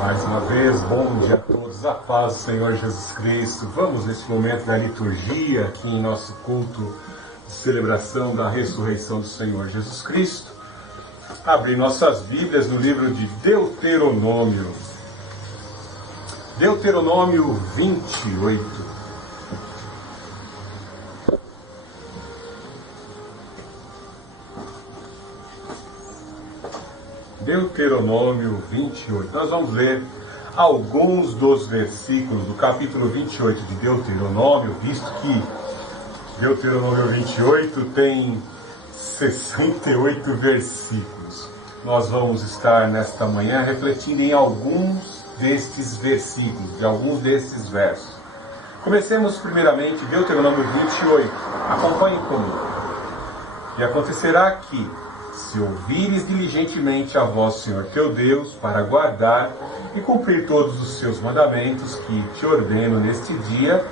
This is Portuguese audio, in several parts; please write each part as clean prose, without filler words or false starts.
Mais uma vez, bom dia a todos, a paz do Senhor Jesus Cristo. Vamos neste momento da liturgia, aqui em nosso culto de celebração da ressurreição do Senhor Jesus Cristo, abrir nossas Bíblias no livro de Deuteronômio. Deuteronômio 28. Deuteronômio 28. Nós vamos ler alguns dos versículos do capítulo 28 de Deuteronômio, visto que Deuteronômio 28 tem 68 versículos. Nós vamos estar nesta manhã refletindo em alguns destes versículos, de alguns destes versos. Comecemos primeiramente Deuteronômio 28. Acompanhe comigo. E acontecerá que, se ouvires diligentemente a voz do Senhor teu Deus, para guardar e cumprir todos os seus mandamentos que te ordeno neste dia,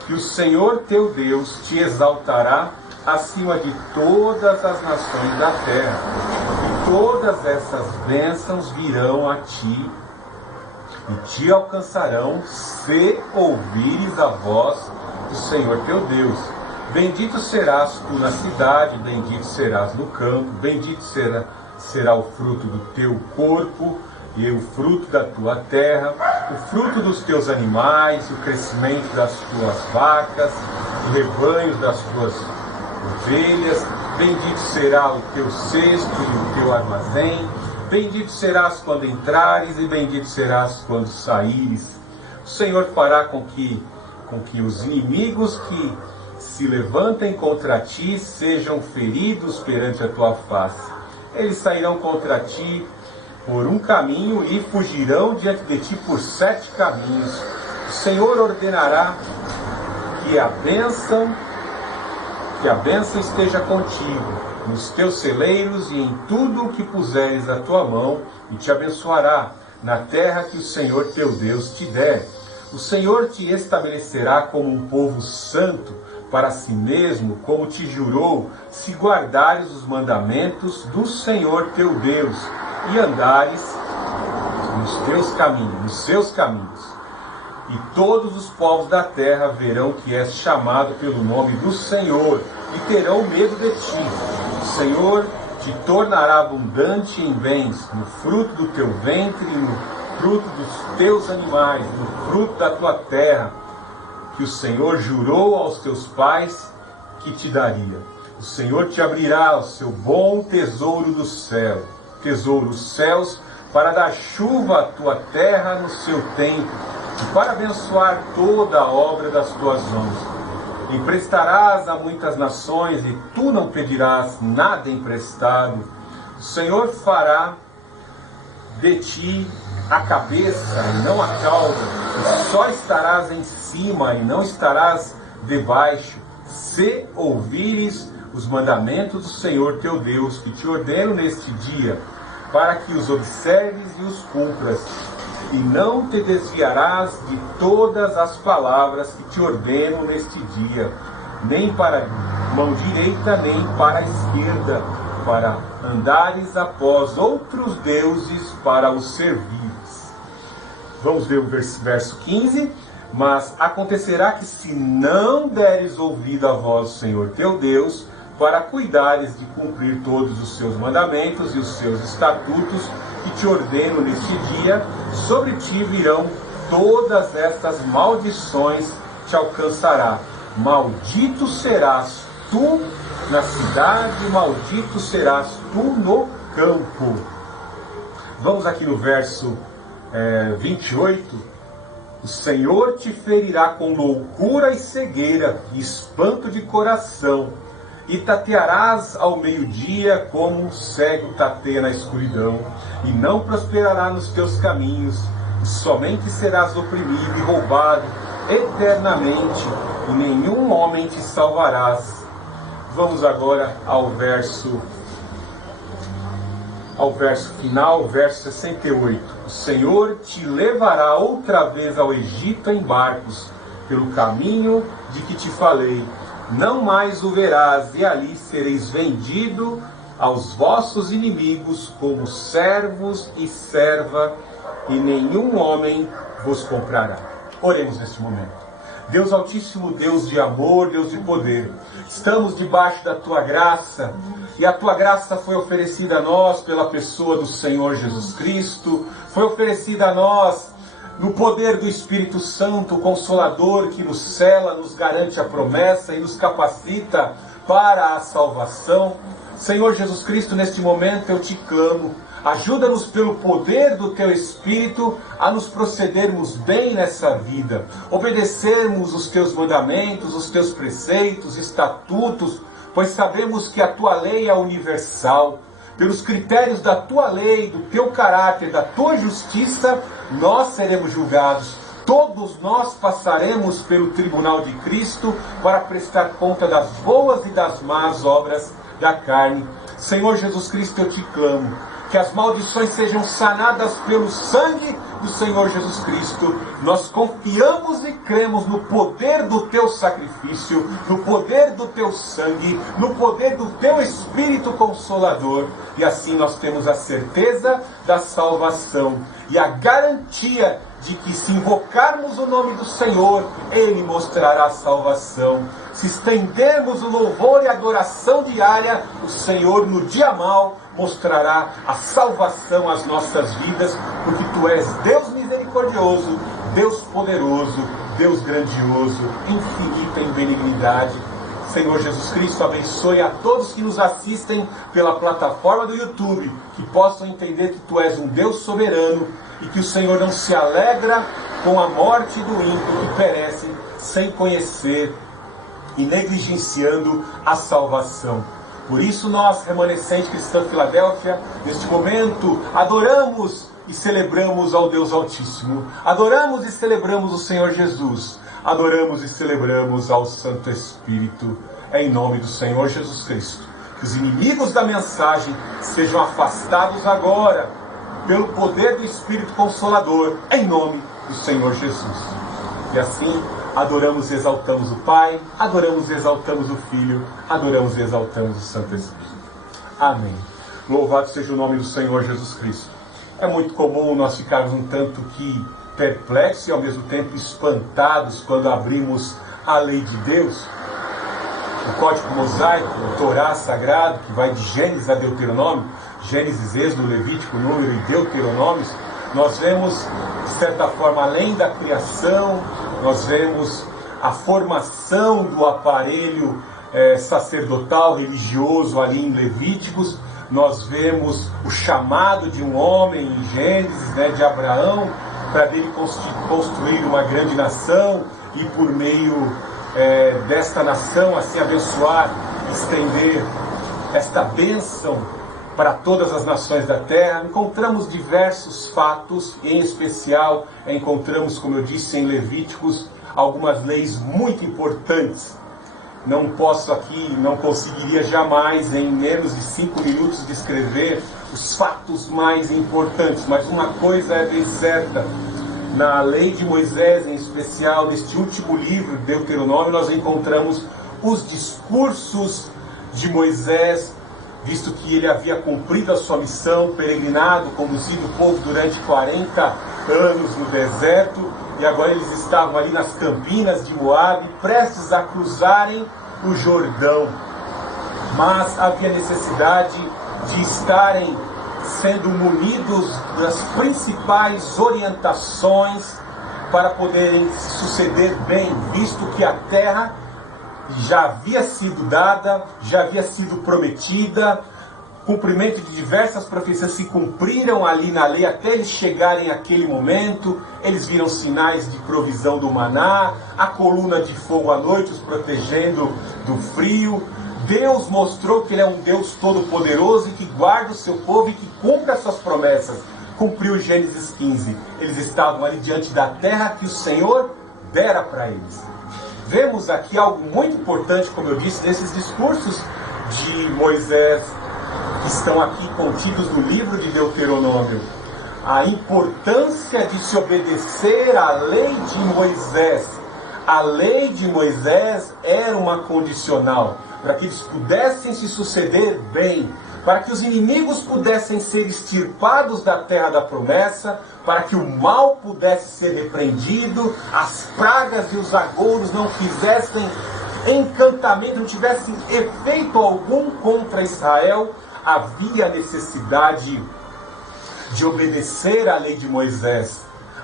que o Senhor teu Deus te exaltará acima de todas as nações da terra, e todas essas bênçãos virão a ti e te alcançarão, se ouvires a voz do Senhor teu Deus. Bendito serás tu na cidade, bendito serás no campo, bendito será o fruto do teu corpo e o fruto da tua terra, o fruto dos teus animais, o crescimento das tuas vacas, o rebanho das tuas ovelhas. Bendito será o teu cesto e o teu armazém. Bendito serás quando entrares e bendito serás quando saíres. O Senhor fará com que os inimigos que se levantem contra ti, sejam feridos perante a tua face. Eles sairão contra ti por um caminho e fugirão diante de ti por 7 caminhos. O Senhor ordenará que a bênção esteja contigo, nos teus celeiros e em tudo o que puseres a tua mão, e te abençoará na terra que o Senhor teu Deus te der. O Senhor te estabelecerá como um povo santo para si mesmo, como te jurou, se guardares os mandamentos do Senhor teu Deus e andares nos seus caminhos. E todos os povos da terra verão que és chamado pelo nome do Senhor e terão medo de ti. O Senhor te tornará abundante em bens, no fruto do teu ventre e no fruto dos teus animais, no fruto da tua terra, que o Senhor jurou aos teus pais que te daria. O Senhor te abrirá o seu bom tesouro do céu, os céus, para dar chuva à tua terra no seu tempo, e para abençoar toda a obra das tuas mãos. Emprestarás a muitas nações, e tu não pedirás nada emprestado. O Senhor fará de ti a cabeça e não a cauda, e só estarás em cima e não estarás debaixo, se ouvires os mandamentos do Senhor teu Deus, que te ordeno neste dia, para que os observes e os cumpras, e não te desviarás de todas as palavras que te ordeno neste dia, nem para a mão direita, nem para a esquerda, para andares após outros deuses para os servires. Vamos ver o verso 15. Mas acontecerá que, se não deres ouvido à voz do Senhor teu Deus, para cuidares de cumprir todos os seus mandamentos e os seus estatutos que te ordeno neste dia, sobre ti virão todas estas maldições, te alcançará. Maldito serás tu na cidade, maldito serás tu no campo. Vamos aqui no verso 28. O Senhor te ferirá com loucura e cegueira, e espanto de coração, e tatearás ao meio-dia como um cego tateia na escuridão, e não prosperará nos teus caminhos, e somente serás oprimido e roubado eternamente, e nenhum homem te salvarás. Vamos agora ao verso final, verso 68. O Senhor te levará outra vez ao Egito em barcos, pelo caminho de que te falei. Não mais o verás, e ali sereis vendido aos vossos inimigos como servos e serva, e nenhum homem vos comprará. Oremos neste momento. Deus Altíssimo, Deus de amor, Deus de poder, estamos debaixo da Tua graça, e a Tua graça foi oferecida a nós pela pessoa do Senhor Jesus Cristo, foi oferecida a nós no poder do Espírito Santo, o Consolador, que nos cela, nos garante a promessa e nos capacita para a salvação. Senhor Jesus Cristo, neste momento eu te clamo, ajuda-nos pelo poder do Teu Espírito a nos procedermos bem nessa vida, obedecermos os Teus mandamentos, os Teus preceitos, estatutos, pois sabemos que a Tua lei é universal. Pelos critérios da Tua lei, do Teu caráter, da Tua justiça, nós seremos julgados. Todos nós passaremos pelo tribunal de Cristo para prestar conta das boas e das más obras da carne. Senhor Jesus Cristo, eu te clamo, que as maldições sejam sanadas pelo sangue do Senhor Jesus Cristo. Nós confiamos e cremos no poder do Teu sacrifício, no poder do Teu sangue, no poder do Teu Espírito Consolador. E assim nós temos a certeza da salvação e a garantia de que, se invocarmos o nome do Senhor, Ele mostrará a salvação. Se estendermos o louvor e a adoração diária, o Senhor, no dia mau, mostrará a salvação às nossas vidas, porque Tu és Deus misericordioso, Deus poderoso, Deus grandioso, infinito em benignidade. Senhor Jesus Cristo, abençoe a todos que nos assistem pela plataforma do YouTube, que possam entender que Tu és um Deus soberano e que o Senhor não se alegra com a morte do ímpio que perece sem conhecer e negligenciando a salvação. Por isso nós, remanescente cristã de Filadélfia, neste momento adoramos e celebramos ao Deus Altíssimo, adoramos e celebramos o Senhor Jesus, adoramos e celebramos ao Santo Espírito, em nome do Senhor Jesus Cristo. Que os inimigos da mensagem sejam afastados agora, pelo poder do Espírito Consolador, em nome do Senhor Jesus. E assim, adoramos e exaltamos o Pai, adoramos e exaltamos o Filho, adoramos e exaltamos o Santo Espírito. Amém. Louvado seja o nome do Senhor Jesus Cristo. É muito comum nós ficarmos um tanto que perplexos e ao mesmo tempo espantados quando abrimos a lei de Deus. O Código Mosaico, o Torá Sagrado, que vai de Gênesis a Deuteronômio, Gênesis, Êxodo, Levítico, Número e Deuteronômios, nós vemos, de certa forma, além da criação, nós vemos a formação do aparelho sacerdotal, religioso ali em Levíticos, nós vemos o chamado de um homem em Gênesis, de Abraão, para dele construir uma grande nação e por meio desta nação assim abençoar, estender esta bênção para todas as nações da terra. Encontramos diversos fatos, em especial encontramos, como eu disse, em Levíticos, algumas leis muito importantes. Não posso aqui, não conseguiria jamais, em menos de 5 minutos, descrever os fatos mais importantes, mas uma coisa é bem certa: na lei de Moisés, em especial, neste último livro, Deuteronômio, nós encontramos os discursos de Moisés, visto que ele havia cumprido a sua missão, peregrinado, conduzido o povo durante 40 anos no deserto, e agora eles estavam ali nas campinas de Moabe, prestes a cruzarem o Jordão. Mas havia necessidade de estarem sendo munidos das principais orientações para poderem se suceder bem, visto que a terra já havia sido dada, já havia sido prometida, cumprimento de diversas profecias se cumpriram ali na lei até eles chegarem àquele momento. Eles viram sinais de provisão do maná, a coluna de fogo à noite os protegendo do frio. Deus mostrou que Ele é um Deus todo-poderoso e que guarda o seu povo e que cumpre as suas promessas. Cumpriu Gênesis 15. Eles estavam ali diante da terra que o Senhor dera para eles. Vemos aqui algo muito importante, como eu disse, nesses discursos de Moisés, que estão aqui contidos no livro de Deuteronômio. A importância de se obedecer à lei de Moisés. A lei de Moisés era uma condicional, para que eles pudessem se suceder bem, para que os inimigos pudessem ser extirpados da terra da promessa, para que o mal pudesse ser repreendido, as pragas e os agouros não fizessem encantamento, não tivessem efeito algum contra Israel, havia necessidade de obedecer à lei de Moisés.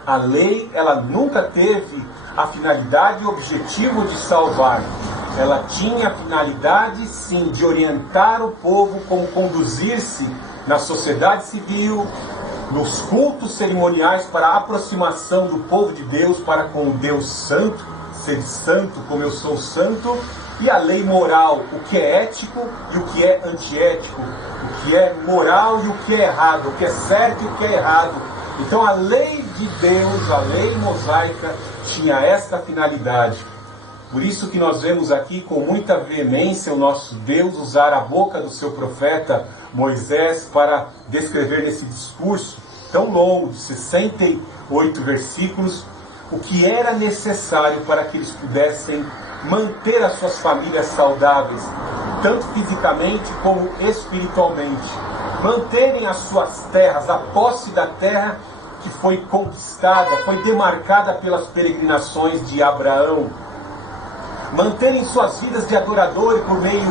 A lei, ela nunca teve a finalidade e objetivo de salvar. Ela tinha a finalidade, sim, de orientar o povo como conduzir-se na sociedade civil, nos cultos cerimoniais para a aproximação do povo de Deus para com o Deus santo, ser santo como eu sou santo, e a lei moral, o que é ético e o que é antiético, o que é moral e o que é errado, o que é certo e o que é errado. Então a lei de Deus, a lei mosaica, tinha essa finalidade. Por isso que nós vemos aqui com muita veemência o nosso Deus usar a boca do seu profeta Moisés para descrever nesse discurso tão longo, de 68 versículos, o que era necessário para que eles pudessem manter as suas famílias saudáveis, tanto fisicamente como espiritualmente, manterem as suas terras, a posse da terra que foi conquistada, foi demarcada pelas peregrinações de Abraão, manterem suas vidas de adorador por meio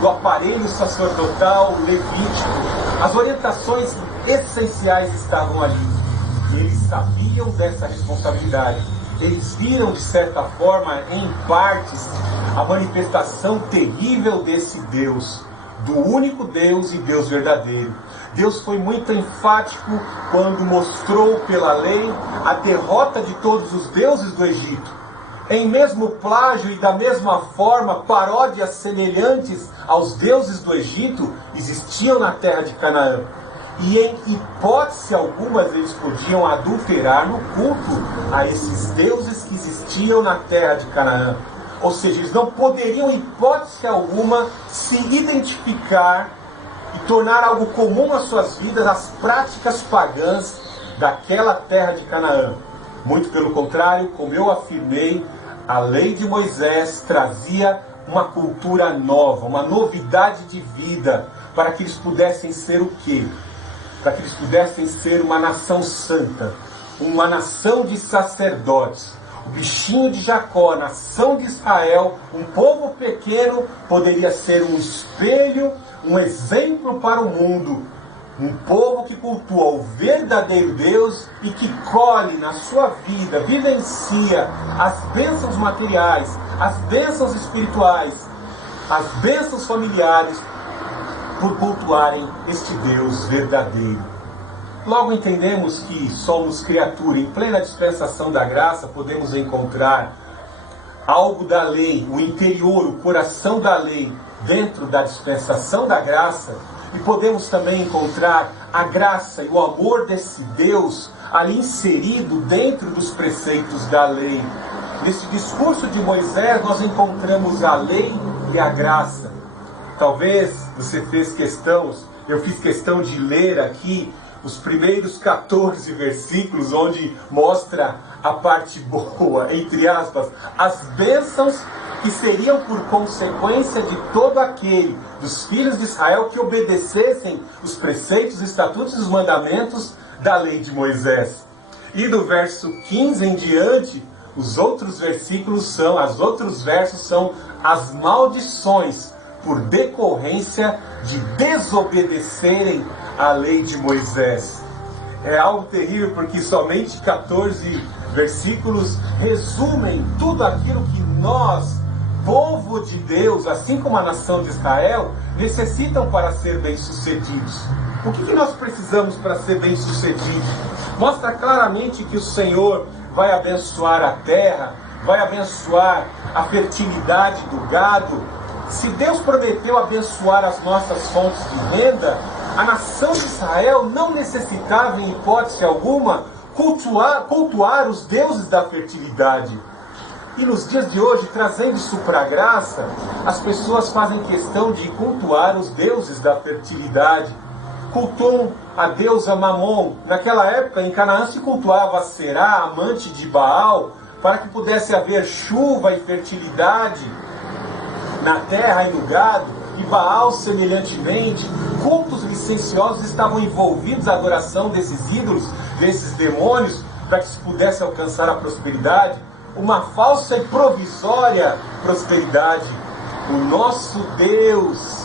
do aparelho sacerdotal levítico. As orientações essenciais estavam ali. E eles sabiam dessa responsabilidade. Eles viram, de certa forma, em partes, a manifestação terrível desse Deus, do único Deus e Deus verdadeiro. Deus foi muito enfático quando mostrou pela lei a derrota de todos os deuses do Egito. Em mesmo plágio e da mesma forma, paródias semelhantes aos deuses do Egito existiam na terra de Canaã. E em hipótese alguma eles podiam adulterar no culto a esses deuses que existiam na terra de Canaã. Ou seja, eles não poderiam, em hipótese alguma, se identificar e tornar algo comum às suas vidas as práticas pagãs daquela terra de Canaã. Muito pelo contrário, como eu afirmei, a lei de Moisés trazia uma cultura nova, uma novidade de vida, para que eles pudessem ser o quê? Para que eles pudessem ser uma nação santa, uma nação de sacerdotes. O bichinho de Jacó, a nação de Israel, um povo pequeno, poderia ser um espelho, um exemplo para o mundo. Um povo que cultua o verdadeiro Deus e que colhe na sua vida, vivencia as bênçãos materiais, as bênçãos espirituais, as bênçãos familiares, por cultuarem este Deus verdadeiro. Logo entendemos que somos criatura. Em plena dispensação da graça, podemos encontrar algo da lei, o interior, o coração da lei, dentro da dispensação da graça. E podemos também encontrar a graça e o amor desse Deus ali inserido dentro dos preceitos da lei. Nesse discurso de Moisés nós encontramos a lei e a graça. Talvez você fez questão, eu fiz questão de ler aqui os primeiros 14 versículos, onde mostra a parte boa, entre aspas, as bênçãos que seriam por consequência de todo aquele dos filhos de Israel que obedecessem os preceitos, estatutos e os mandamentos da lei de Moisés. E do verso 15 em diante, os outros versos são as maldições por decorrência de desobedecerem a lei de Moisés. É algo terrível, porque somente 14 versículos resumem tudo aquilo que nós, povo de Deus, assim como a nação de Israel, necessitam para ser bem-sucedidos. O que nós precisamos para ser bem-sucedidos? Mostra claramente que o Senhor vai abençoar a terra, vai abençoar a fertilidade do gado. Se Deus prometeu abençoar as nossas fontes de renda, a nação de Israel não necessitava, em hipótese alguma, cultuar os deuses da fertilidade. E nos dias de hoje, trazendo isso para a graça, as pessoas fazem questão de cultuar os deuses da fertilidade. Cultuam a deusa Mamon. Naquela época, em Canaã, se cultuava a Será, amante de Baal, para que pudesse haver chuva e fertilidade na terra e no gado, e Baal semelhantemente, cultos licenciosos estavam envolvidos na adoração desses ídolos, desses demônios, para que se pudesse alcançar a prosperidade, uma falsa e provisória prosperidade. O nosso Deus,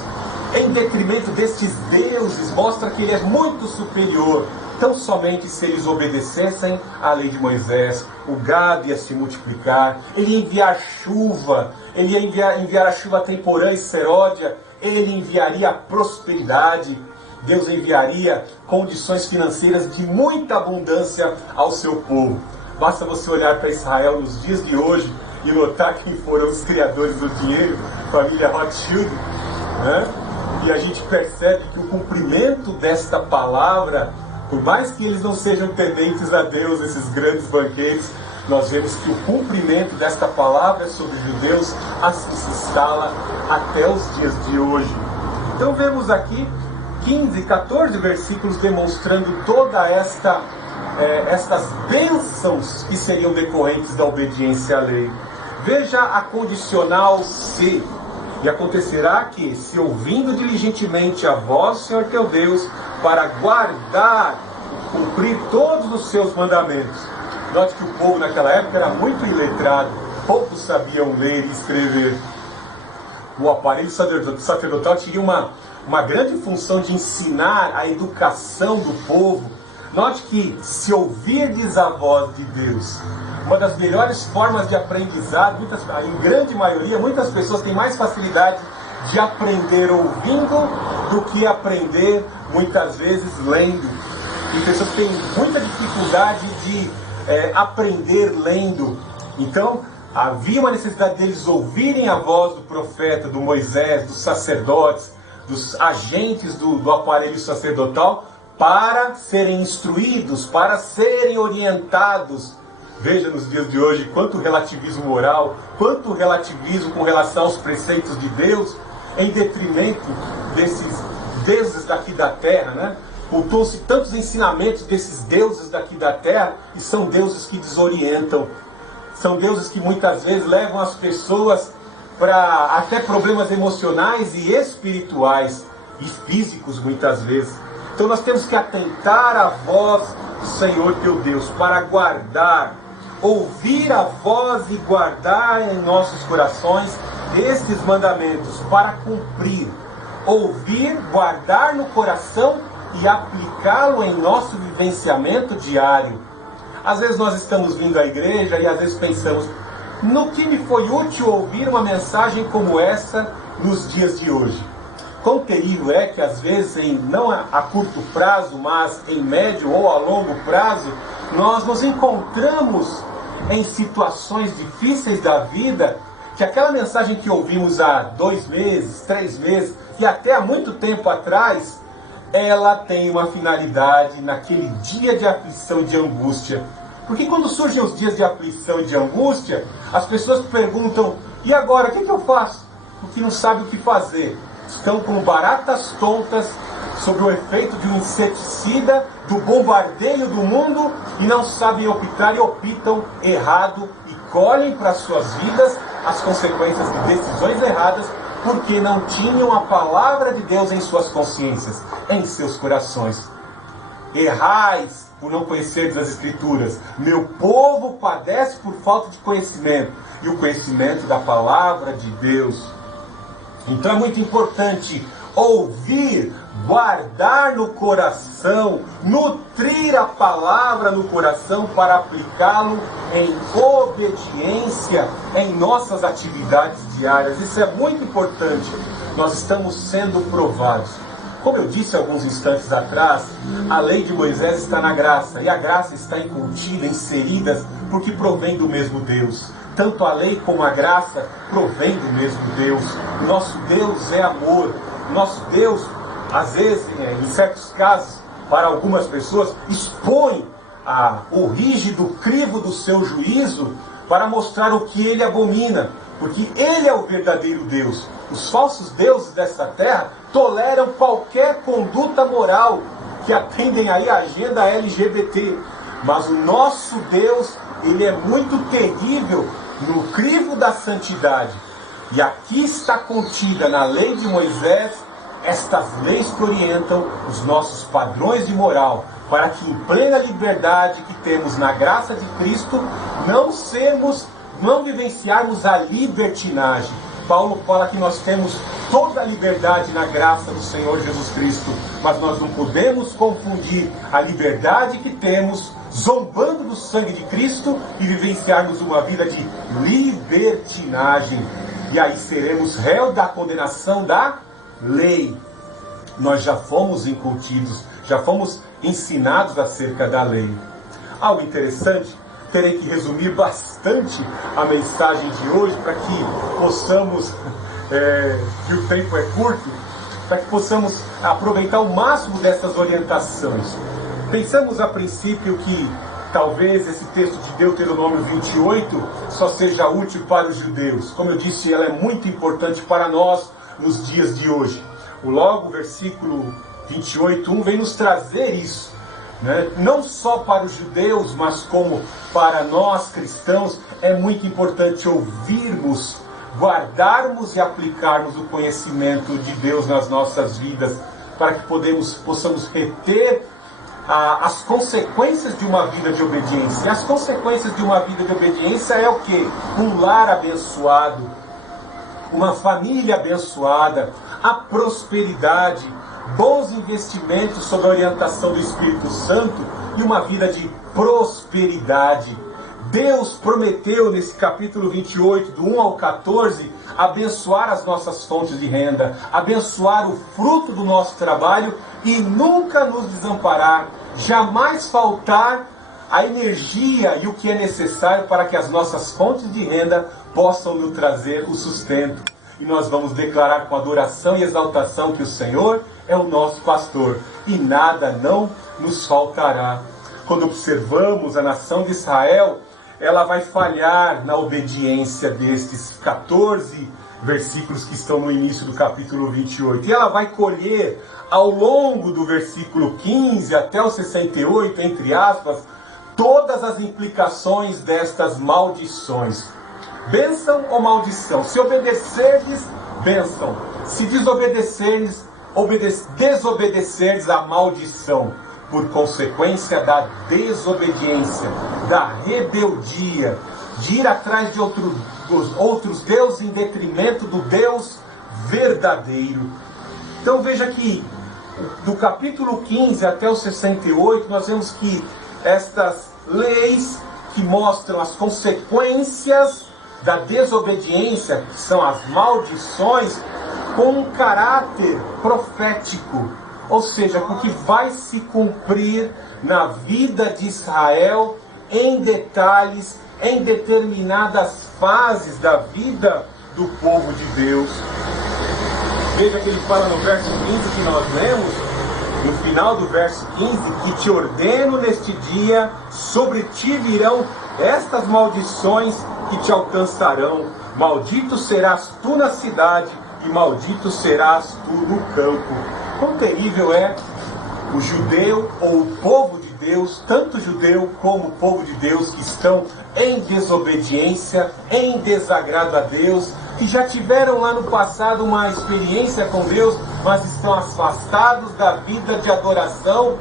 em detrimento destes deuses, mostra que Ele é muito superior. Tão somente se eles obedecessem à lei de Moisés, o gado ia se multiplicar, Ele ia enviar chuva, Ele ia enviar a chuva temporã e seródia, Ele enviaria a prosperidade, Deus enviaria condições financeiras de muita abundância ao seu povo. Basta você olhar para Israel nos dias de hoje e notar quem foram os criadores do dinheiro, família Rothschild, né? E a gente percebe que o cumprimento desta palavra, por mais que eles não sejam tementes a Deus, esses grandes banqueiros, nós vemos que o cumprimento desta palavra sobre os judeus assim se instala até os dias de hoje. Então vemos aqui 15, 14 versículos demonstrando toda estas bênçãos que seriam decorrentes da obediência à lei. Veja a condicional C. E acontecerá que, se ouvindo diligentemente a voz do Senhor teu Deus, para guardar, cumprir todos os seus mandamentos. Note que o povo naquela época era muito iletrado, poucos sabiam ler e escrever. O aparelho sacerdotal tinha uma grande função de ensinar a educação do povo. Note que, se ouvirdes a voz de Deus, uma das melhores formas de aprendizado, em grande maioria, muitas pessoas têm mais facilidade de aprender ouvindo do que aprender, muitas vezes, lendo. E pessoas têm muita dificuldade de aprender lendo. Então, havia uma necessidade deles ouvirem a voz do profeta, do Moisés, dos sacerdotes, dos agentes do aparelho sacerdotal, para serem instruídos, para serem orientados. Veja nos dias de hoje quanto relativismo moral, quanto relativismo com relação aos preceitos de Deus, em detrimento desses deuses daqui da terra, né? Cultuam-se tantos ensinamentos desses deuses daqui da terra, e são deuses que desorientam. São deuses que muitas vezes levam as pessoas para até problemas emocionais e espirituais, e físicos muitas vezes. Então nós temos que atentar à voz do Senhor teu Deus, para guardar, ouvir a voz e guardar em nossos corações esses mandamentos, para cumprir, ouvir, guardar no coração e aplicá-lo em nosso vivenciamento diário. Às vezes nós estamos vindo à igreja e às vezes pensamos, no que me foi útil ouvir uma mensagem como essa nos dias de hoje? Quão terrível é que às vezes, não a curto prazo, mas em médio ou a longo prazo, nós nos encontramos em situações difíceis da vida, que aquela mensagem que ouvimos há 2 meses, 3 meses, e até há muito tempo atrás, ela tem uma finalidade naquele dia de aflição e de angústia. Porque quando surgem os dias de aflição e de angústia, as pessoas perguntam, e agora, o que eu faço? Porque não sabe o que fazer. Estão com baratas tontas sobre o efeito de um inseticida, do bombardeio do mundo, e não sabem optar e optam errado e colhem para suas vidas as consequências de decisões erradas, porque não tinham a palavra de Deus em suas consciências, em seus corações. Errais por não conhecerdes as Escrituras. Meu povo padece por falta de conhecimento, e o conhecimento da palavra de Deus. Então é muito importante ouvir, guardar no coração, nutrir a palavra no coração para aplicá-lo em obediência em nossas atividades diárias. Isso é muito importante. Nós estamos sendo provados. Como eu disse alguns instantes atrás, a lei de Moisés está na graça, e a graça está incutida, inserida, porque provém do mesmo Deus. Tanto a lei como a graça provém do mesmo Deus. O nosso Deus é amor. O nosso Deus, às vezes, em certos casos, para algumas pessoas, expõe o rígido crivo do seu juízo para mostrar o que ele abomina. Porque ele é o verdadeiro Deus. Os falsos deuses dessa terra toleram qualquer conduta moral que atendem aí a agenda LGBT. Mas o nosso Deus, ele é muito terrível no crivo da santidade. E aqui está contida na lei de Moisés estas leis que orientam os nossos padrões de moral, para que em plena liberdade que temos na graça de Cristo, não vivenciarmos a libertinagem. Paulo fala que nós temos toda a liberdade na graça do Senhor Jesus Cristo, mas nós não podemos confundir a liberdade que temos, zombando do sangue de Cristo, e vivenciarmos uma vida de libertinagem. E aí seremos réu da condenação da lei. Nós já fomos incutidos, já fomos ensinados acerca da lei. Algo interessante, terei que resumir bastante a mensagem de hoje para que possamos, que o tempo é curto, para que possamos aproveitar o máximo dessas orientações. Pensamos a princípio que talvez esse texto de Deuteronômio 28 só seja útil para os judeus. Como eu disse, ela é muito importante para nós nos dias de hoje. Logo, o versículo 28:1 vem nos trazer isso, né? Não só para os judeus, mas como para nós cristãos, é muito importante ouvirmos, guardarmos e aplicarmos o conhecimento de Deus nas nossas vidas, para que possamos reter as consequências de uma vida de obediência. E as consequências de uma vida de obediência é o quê? Um lar abençoado, uma família abençoada, a prosperidade, bons investimentos sob a orientação do Espírito Santo e uma vida de prosperidade. Deus prometeu nesse capítulo 28, do 1 ao 14, abençoar as nossas fontes de renda, abençoar o fruto do nosso trabalho e nunca nos desamparar, jamais faltar a energia e o que é necessário para que as nossas fontes de renda possam nos trazer o sustento. E nós vamos declarar com adoração e exaltação que o Senhor é o nosso pastor e nada não nos faltará. Quando observamos a nação de Israel, ela vai falhar na obediência destes 14 versículos que estão no início do capítulo 28. E ela vai colher ao longo do versículo 15 até o 68, entre aspas, todas as implicações destas maldições. Bênção ou maldição? Se obedecerdes, bênção. Se desobedecerdes, desobedecerdes a maldição, por consequência da desobediência, da rebeldia, de ir atrás de outros deuses em detrimento do Deus verdadeiro. Então veja que do capítulo 15 até o 68, nós vemos que estas leis que mostram as consequências da desobediência, que são as maldições, com um caráter profético, ou seja, com o que vai se cumprir na vida de Israel em detalhes, em determinadas fases da vida do povo de Deus. Veja que ele fala no verso 15 que nós lemos, no final do verso 15, que te ordeno neste dia, sobre ti virão estas maldições que te alcançarão. Maldito serás tu na cidade e maldito serás tu no campo. Quão terrível é o judeu ou o povo de Deus, tanto o judeu como o povo de Deus, que estão em desobediência, em desagrado a Deus, que já tiveram lá no passado uma experiência com Deus, mas estão afastados da vida de adoração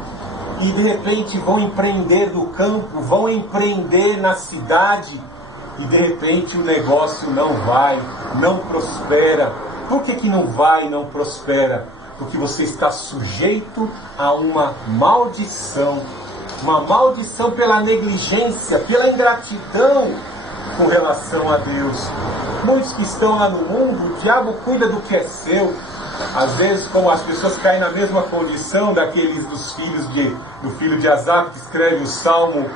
e de repente vão empreender no campo, vão empreender na cidade e de repente o negócio não vai, não prospera. Por que não vai e não prospera? Porque você está sujeito a uma maldição pela negligência, pela ingratidão com relação a Deus. Muitos que estão lá no mundo, o diabo cuida do que é seu. Às vezes, como as pessoas caem na mesma condição daqueles do filho de Asaf, que escreve o Salmo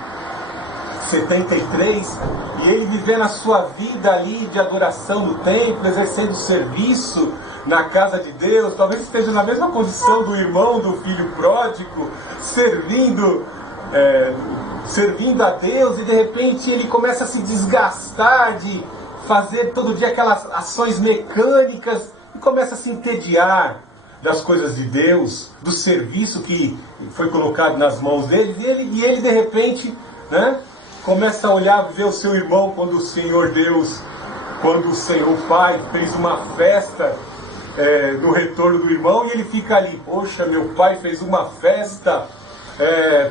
73, e ele vivendo a sua vida ali de adoração no templo, exercendo serviço na casa de Deus, talvez esteja na mesma condição do irmão do filho pródigo, servindo a Deus, e de repente ele começa a se desgastar de fazer todo dia aquelas ações mecânicas e começa a se entediar das coisas de Deus, do serviço que foi colocado nas mãos dele, e ele de repente, né, começa a olhar, ver o seu irmão quando o Senhor Deus quando o Senhor Pai fez uma festa no retorno do irmão, e ele fica ali, poxa, meu pai fez uma festa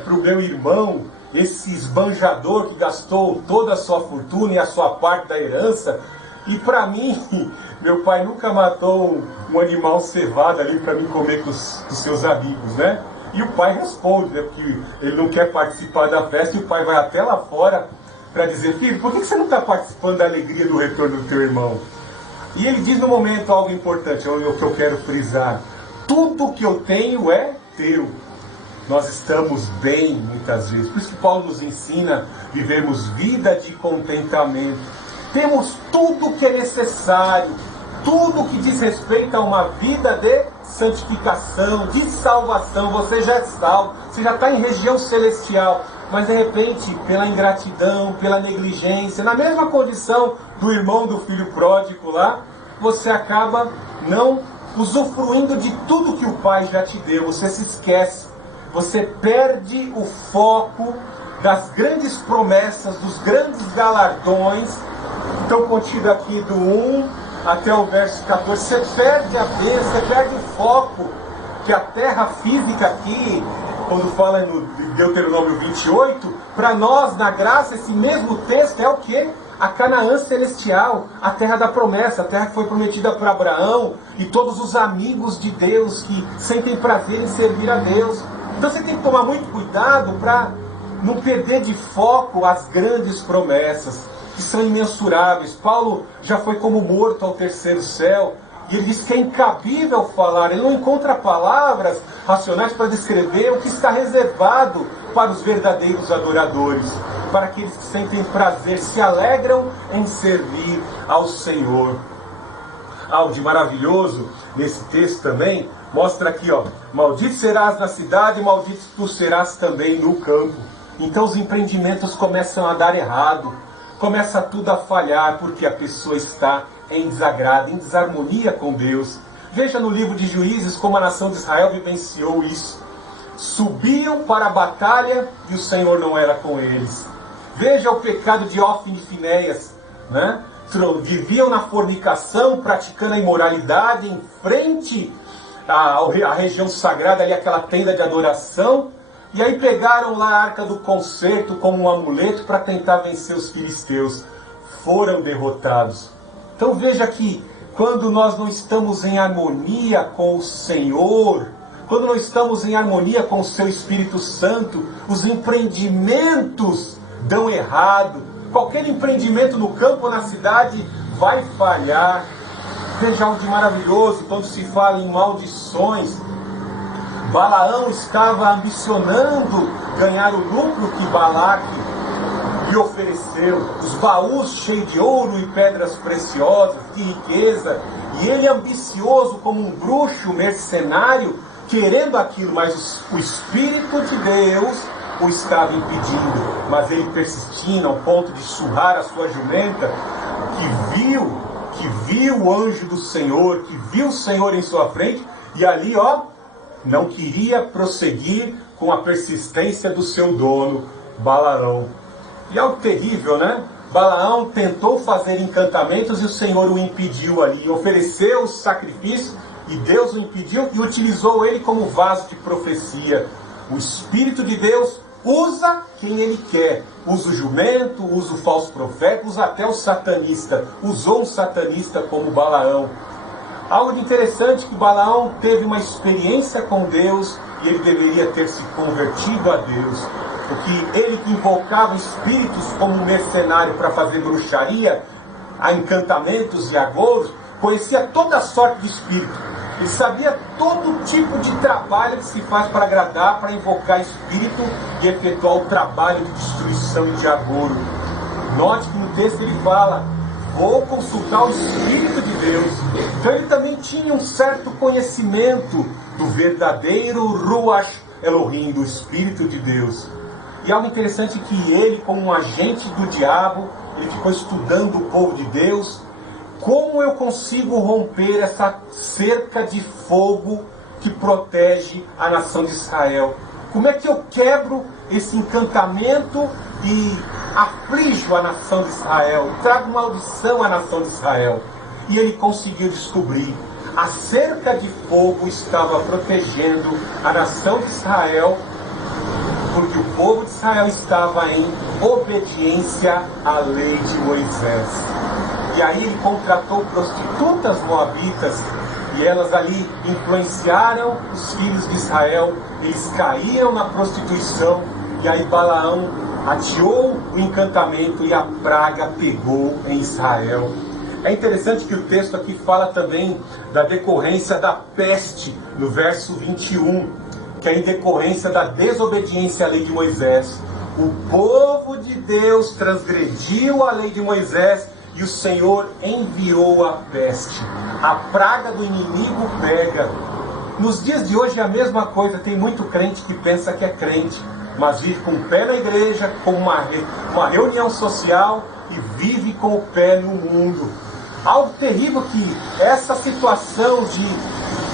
para o meu irmão, esse esbanjador que gastou toda a sua fortuna e a sua parte da herança, e para mim, meu pai nunca matou um animal cevado ali para mim comer com os seus amigos, né? E o pai responde, né? Porque ele não quer participar da festa, e o pai vai até lá fora para dizer, filho, por que você não está participando da alegria do retorno do teu irmão? E ele diz no momento algo importante, o que eu quero frisar: tudo que eu tenho é teu. Nós estamos bem muitas vezes, por isso que Paulo nos ensina a vivermos vida de contentamento. Temos tudo que é necessário, tudo que diz respeito a uma vida de santificação, de salvação. Você já é salvo, você já está em região celestial, mas de repente, pela ingratidão, pela negligência, na mesma condição do irmão do filho pródigo lá, você acaba não usufruindo de tudo que o Pai já te deu. Você se esquece, você perde o foco das grandes promessas, dos grandes galardões que estão contidos aqui do 1 até o verso 14. Você perde a bênção, você perde o foco, que a terra física aqui, quando fala no Deuteronômio 28, para nós, na graça, esse mesmo texto é o quê? A Canaã celestial, a terra da promessa, a terra que foi prometida para Abraão e todos os amigos de Deus que sentem prazer em servir a Deus. Então você tem que tomar muito cuidado para não perder de foco as grandes promessas, que são imensuráveis. Paulo já foi como morto ao terceiro céu, e ele diz que é incabível falar, ele não encontra palavras racionais para descrever o que está reservado para os verdadeiros adoradores, para aqueles que sentem prazer, se alegram em servir ao Senhor. Algo de maravilhoso nesse texto também, mostra aqui, maldito serás na cidade, maldito tu serás também no campo. Então os empreendimentos começam a dar errado, começa tudo a falhar, porque a pessoa está em desagrado, em desarmonia com Deus. Veja no livro de Juízes como a nação de Israel vivenciou isso. Subiam para a batalha e o Senhor não era com eles. Veja o pecado de Ófine e Finéias, né? Viviam na fornicação, praticando a imoralidade em frente à região sagrada, ali aquela tenda de adoração, e aí pegaram lá a Arca do Concerto como um amuleto para tentar vencer os filisteus. Foram derrotados. Então veja que quando nós não estamos em harmonia com o Senhor, quando não estamos em harmonia com o seu Espírito Santo, os empreendimentos dão errado. Qualquer empreendimento no campo ou na cidade vai falhar. Veja algo de maravilhoso quando se fala em maldições. Balaão estava ambicionando ganhar o lucro que Balaque lhe ofereceu, os baús cheios de ouro e pedras preciosas, de riqueza, e ele ambicioso como um bruxo mercenário, querendo aquilo, mas o Espírito de Deus o estava impedindo. Mas ele persistia ao ponto de surrar a sua jumenta, que viu o anjo do Senhor, que viu o Senhor em sua frente, e ali, não queria prosseguir com a persistência do seu dono, Balaão. E algo terrível, né? Balaão tentou fazer encantamentos e o Senhor o impediu ali. Ofereceu o sacrifício e Deus o impediu e utilizou ele como vaso de profecia. O Espírito de Deus usa quem ele quer. Usa o jumento, usa o falso profeta, usa até o satanista. Usou um satanista como Balaão. Algo de interessante que Balaão teve uma experiência com Deus e ele deveria ter se convertido a Deus. Porque ele que invocava espíritos como um mercenário para fazer bruxaria, a encantamentos e agouros, conhecia toda sorte de espírito. Ele sabia todo tipo de trabalho que se faz para agradar, para invocar espírito e efetuar o trabalho de destruição e de agouro. Note que no texto ele fala: vou consultar o Espírito de Deus. Então ele também tinha um certo conhecimento do verdadeiro Ruach Elohim, do Espírito de Deus. E algo interessante é que ele, como um agente do diabo, ele ficou estudando o povo de Deus. Como eu consigo romper essa cerca de fogo que protege a nação de Israel? Como é que eu quebro esse encantamento e aflijo a nação de Israel, trago maldição à nação de Israel. E ele conseguiu descobrir. A cerca de fogo estava protegendo a nação de Israel, porque o povo de Israel estava em obediência à lei de Moisés. E aí ele contratou prostitutas moabitas, e elas ali influenciaram os filhos de Israel, eles caíram na prostituição, e aí Balaão ateou o encantamento e a praga pegou em Israel. É interessante que o texto aqui fala também da decorrência da peste, no verso 21, que é em decorrência da desobediência à lei de Moisés. O povo de Deus transgrediu a lei de Moisés e o Senhor enviou a peste. A praga do inimigo pega. Nos dias de hoje é a mesma coisa. Tem muito crente que pensa que é crente, mas vive com o pé na igreja, com uma reunião social e vive com o pé no mundo. Algo terrível que essa situação de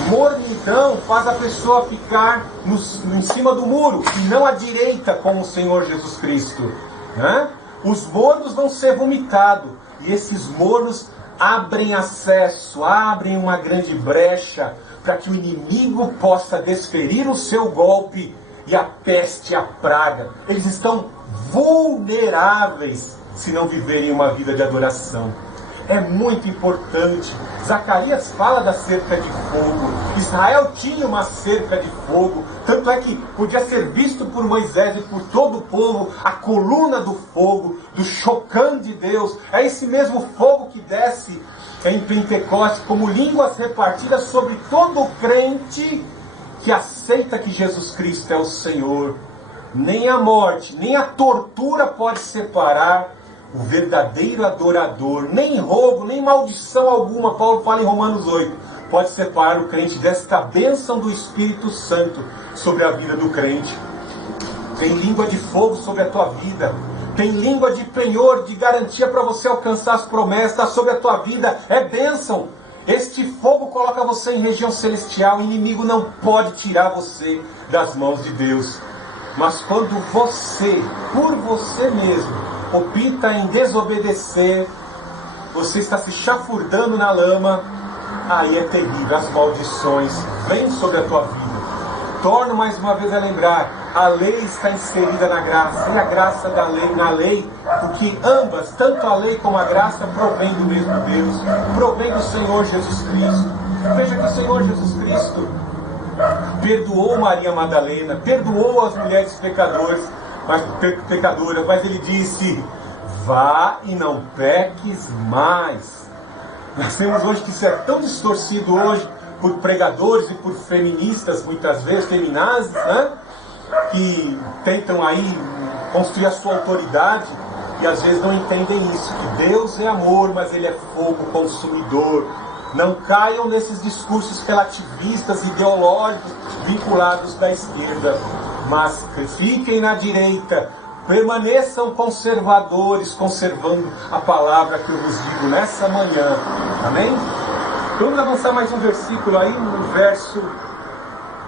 mornidão faz a pessoa ficar em cima do muro e não à direita com o Senhor Jesus Cristo. Né? Os mornos vão ser vomitados e esses mornos abrem acesso, abrem uma grande brecha para que o inimigo possa desferir o seu golpe e a peste, a praga. Eles estão vulneráveis se não viverem uma vida de adoração. É muito importante. Zacarias fala da cerca de fogo. Israel tinha uma cerca de fogo. Tanto é que podia ser visto por Moisés e por todo o povo a coluna do fogo, do chocante de Deus. É esse mesmo fogo que desce em Pentecostes como línguas repartidas sobre todo o crente que aceita que Jesus Cristo é o Senhor. Nem a morte, nem a tortura pode separar o verdadeiro adorador. Nem roubo, nem maldição alguma, Paulo fala em Romanos 8, pode separar o crente desta bênção do Espírito Santo sobre a vida do crente. Tem língua de fogo sobre a tua vida. Tem língua de penhor, de garantia para você alcançar as promessas sobre a tua vida. É bênção. Este fogo coloca você em região celestial. O inimigo não pode tirar você das mãos de Deus. Mas quando você, por você mesmo, opta em desobedecer, você está se chafurdando na lama, aí é terrível. As maldições vêm sobre a tua vida. Torno mais uma vez a lembrar, a lei está inserida na graça, e a graça da lei na lei, porque ambas, tanto a lei como a graça, provém do mesmo Deus, provém do Senhor Jesus Cristo. Veja que o Senhor Jesus Cristo perdoou Maria Madalena, perdoou as mulheres pecadoras, mas ele disse: vá e não peques mais. Nós temos hoje que isso é tão distorcido hoje por pregadores e por feministas, muitas vezes feminazes, né? Que tentam aí construir a sua autoridade e às vezes não entendem isso, que Deus é amor, mas Ele é fogo consumidor. Não caiam nesses discursos relativistas, ideológicos, vinculados da esquerda, mas fiquem na direita, permaneçam conservadores, conservando a palavra que eu vos digo nessa manhã. Amém? Vamos avançar mais um versículo aí, no verso